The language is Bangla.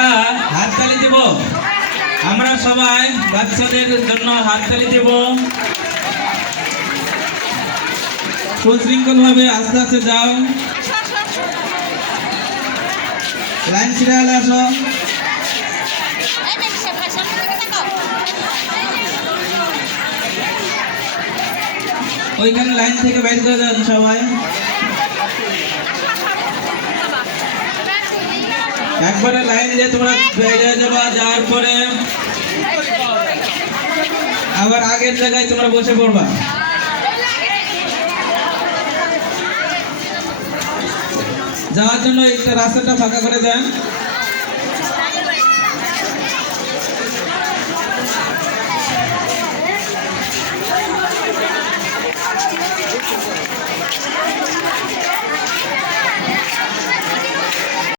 আমরা হাততালি দেব। আমরা সবাই বাচ্চাদের জন্য হাততালি দেব। সুশৃঙ্খল ভাবে আস্তে আস্তে যাও। লাইন সিরিয়ালে আসো। ওইখানে লাইন থেকে বাইরে করে যান সবাই। একবারে লাইন দিয়ে তোমরা বেরিয়ে যাবা। যাওয়ার পরে আবার আগের জায়গায় তোমরা বসে পড়বা। যাওয়ার জন্য একটা রাস্তাটা ফাঁকা করে দেন।